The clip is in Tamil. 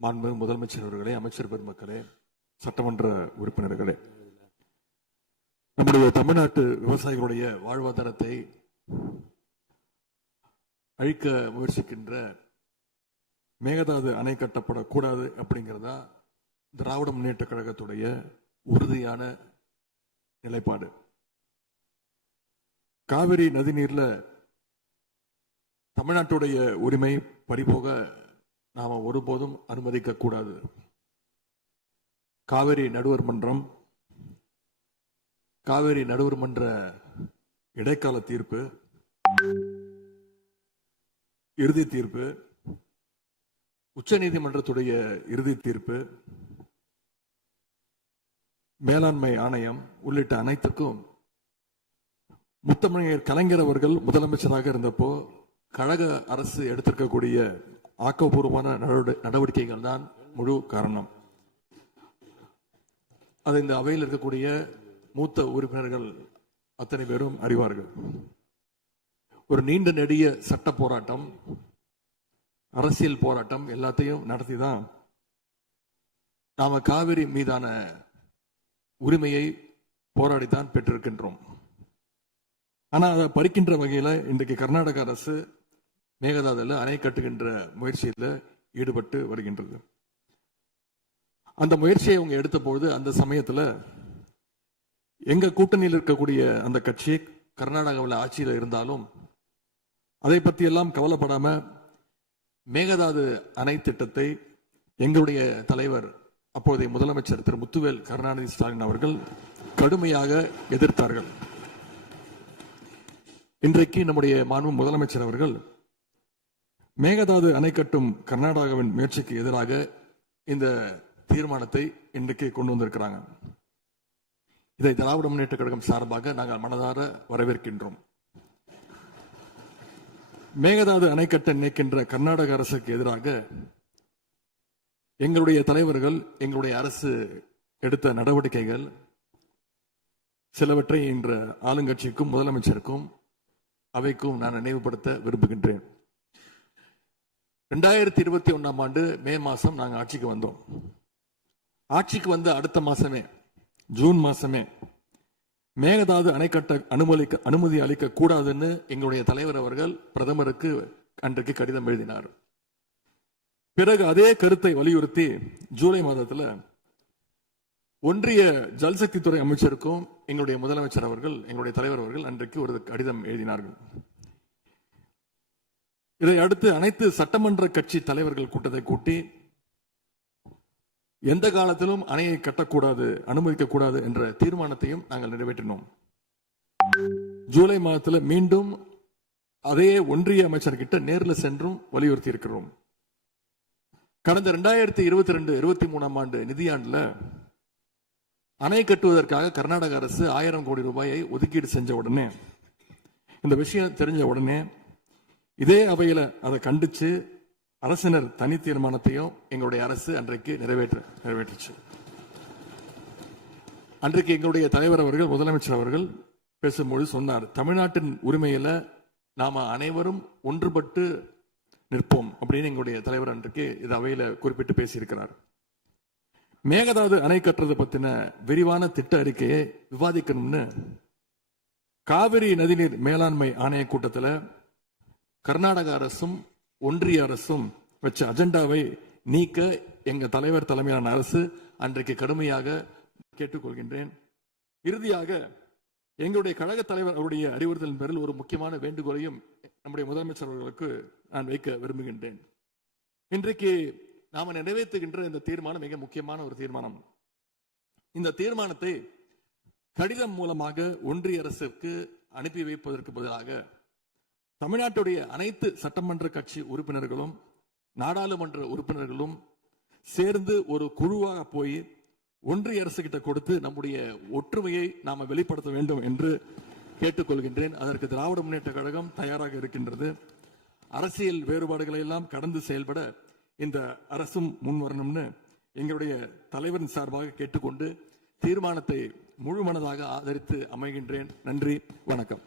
மாண்புமிகு முதலமைச்சர் அவர்களே, அமைச்சர் பெருமக்களே, சட்டமன்ற உறுப்பினர்களே, நம்முடைய தமிழ்நாட்டு விவசாயிகளுடைய வாழ்வாதாரத்தை அழிக்க முயற்சிக்கின்ற மேகதாது அணை கட்டப்படக்கூடாது அப்படிங்கிறதா திராவிட முன்னேற்ற கழகத்துடைய உறுதியான நிலைப்பாடு. காவிரி நதிநீர்ல தமிழ்நாட்டுடைய உரிமை பறிபோக நாம ஒருபோதும் அனுமதிக்க கூடாது. காவிரி நடுவர் மன்றம், காவிரி நடுவர் மன்ற இடைக்கால தீர்ப்பு, இறுதி தீர்ப்பு, உச்ச நீதிமன்றத்துடைய இறுதி தீர்ப்பு, மேலாண்மை ஆணையம் உள்ளிட்ட அனைத்துக்கும் முத்தமிழர் கலைஞர் அவர்கள் முதலமைச்சராக இருந்தப்போ கழக அரசு எடுத்திருக்கக்கூடிய ஆக்கப்பூர்வமான நடவடிக்கைகள் தான் முழு காரணம். அதை இந்த அவையில் இருக்கக்கூடிய மூத்த உறுப்பினர்கள் அத்தனை பேரும் அறிவார்கள். ஒரு நீண்ட நெடிய சட்ட போராட்டம், அரசியல் போராட்டம் எல்லாத்தையும் நடத்திதான் நாம காவிரி மீதான உரிமையை போராடித்தான் பெற்றிருக்கின்றோம். ஆனா அதை பறிக்கின்ற வகையில இன்றைக்கு கர்நாடக அரசு மேகதாதுல அணை கட்டுகின்ற முயற்சியில் ஈடுபட்டு வருகின்றது. அந்த முயற்சியை அவங்க எடுத்த பொழுது அந்த சமயத்துல எங்க கூட்டணியில் இருக்கக்கூடிய அந்த கட்சி கர்நாடகாவில் ஆட்சியில் இருந்தாலும் அதை பத்தி எல்லாம் கவலைப்படாம மேகதாது அணை திட்டத்தை எங்களுடைய தலைவர் அப்போதைய முதலமைச்சர் திரு முத்துவேல் கருணாநிதி ஸ்டாலின் அவர்கள் கடுமையாக எதிர்த்தார்கள். இன்றைக்கு நம்முடைய மாண்பு முதலமைச்சர் அவர்கள் மேகதாது அணை கட்டும் கர்நாடகாவின் முயற்சிக்கு எதிராக இந்த தீர்மானத்தை இன்றைக்கு கொண்டு வந்திருக்கிறாங்க. இதை திராவிட முன்னேற்ற கழகம் சார்பாக நாங்கள் மனதார வரவேற்கின்றோம். மேகதாது அணை கட்ட நினைக்கின்ற கர்நாடக அரசுக்கு எதிராக எங்களுடைய தலைவர்கள், எங்களுடைய அரசு எடுத்த நடவடிக்கைகள் சிலவற்றை இன்று ஆளுங்கட்சிக்கும் முதலமைச்சருக்கும் அவைக்கும் நான் நினைவுபடுத்த விரும்புகின்றேன். 2021 ஆண்டு மே மாசம் நாங்கள் ஆட்சிக்கு வந்தோம். ஆட்சிக்கு வந்த அடுத்த மாசமே, ஜூன் மாசமே மேகதாது அணை கட்ட அனுமதி அளிக்க கூடாதுன்னு எங்களுடைய தலைவர் அவர்கள் பிரதமருக்கு அன்றைக்கு கடிதம் எழுதினார். பிறகு அதே கருத்தை வலியுறுத்தி ஜூலை மாதத்துல ஒன்றிய ஜல்சக்தி துறை அமைச்சருக்கும் எங்களுடைய முதலமைச்சர் அவர்கள், எங்களுடைய தலைவர் அவர்கள் அன்றைக்கு ஒரு கடிதம் எழுதினார்கள். இதை அடுத்து அனைத்து சட்டமன்ற கட்சி தலைவர்கள் கூட்டத்தை கூட்டி எந்த காலத்திலும் அணையை கட்டக்கூடாது, அனுமதிக்க கூடாது என்ற தீர்மானத்தையும் நாங்கள் நிறைவேற்றினோம். ஜூலை மாதத்தில் மீண்டும் அதே ஒன்றிய அமைச்சர்கிட்ட நேரில் சென்றும் வலியுறுத்தி இருக்கிறோம். கடந்த 2022-23 ஆண்டு நிதியாண்டுல அணை கட்டுவதற்காக கர்நாடக அரசு 1000 கோடி ரூபாயை ஒதுக்கீடு செஞ்ச உடனே, இந்த விஷயம் தெரிஞ்ச உடனே இதே அவையில அதை கண்டிச்சு அரசினர் தனி தீர்மானத்தையும் எங்களுடைய அரசு அன்றைக்கு நிறைவேற்றுச்சு. அன்றைக்கு எங்களுடைய தலைவர் அவர்கள், முதலமைச்சர் அவர்கள் பேசும்போது சொன்னார், தமிழ்நாட்டின் உரிமையில நாம அனைவரும் ஒன்றுபட்டு நிற்போம் அப்படின்னு எங்களுடைய தலைவர் அன்றைக்கு இது அவையில குறிப்பிட்டு பேசியிருக்கிறார். மேகதாது அணை கட்டுறது பத்தின விரிவான திட்ட அறிக்கையை விவாதிக்கணும்னு காவிரி நதிநீர் மேலாண்மை ஆணைய கூட்டத்தில் கர்நாடக அரசும் ஒன்றிய அரசும் வச்ச அஜெண்டாவை நீக்க எங்க தலைவர் தலைமையிலான அரசு அன்றைக்கு கடுமையாக கேட்டுக்கொள்கின்றேன். இறுதியாக எங்களுடைய கழக தலைவர் அவருடைய அறிவுறுத்தலின் பேரில் ஒரு முக்கியமான வேண்டுகோளையும் நம்முடைய முதலமைச்சர் அவர்களுக்கு நான் வைக்க விரும்புகின்றேன். இன்றைக்கு நாம நிறைவேற்றுகின்ற இந்த தீர்மானம் மிக முக்கியமான ஒரு தீர்மானம். இந்த தீர்மானத்தை கடிதம் மூலமாக ஒன்றிய அரசுக்கு அனுப்பி வைப்பதற்கு பதிலாக தமிழ்நாட்டுடைய அனைத்து சட்டமன்ற கட்சி உறுப்பினர்களும் நாடாளுமன்ற உறுப்பினர்களும் சேர்ந்து ஒரு குழுவாக போய் ஒன்றிய அரசு கிட்ட கொடுத்து நம்முடைய ஒற்றுமையை நாம வெளிப்படுத்த வேண்டும் என்று கேட்டுக்கொள்கின்றேன். அதற்கு திராவிட முன்னேற்ற கழகம் தயாராக இருக்கின்றது. அரசியல் வேறுபாடுகளை எல்லாம் கடந்து செயல்பட இந்த அரசும் முன்வரணும்னு எங்களுடைய தலைவரின் சார்பாக கேட்டுக்கொண்டு தீர்மானத்தை முழு மனதாக ஆதரித்து அமைகின்றேன். நன்றி, வணக்கம்.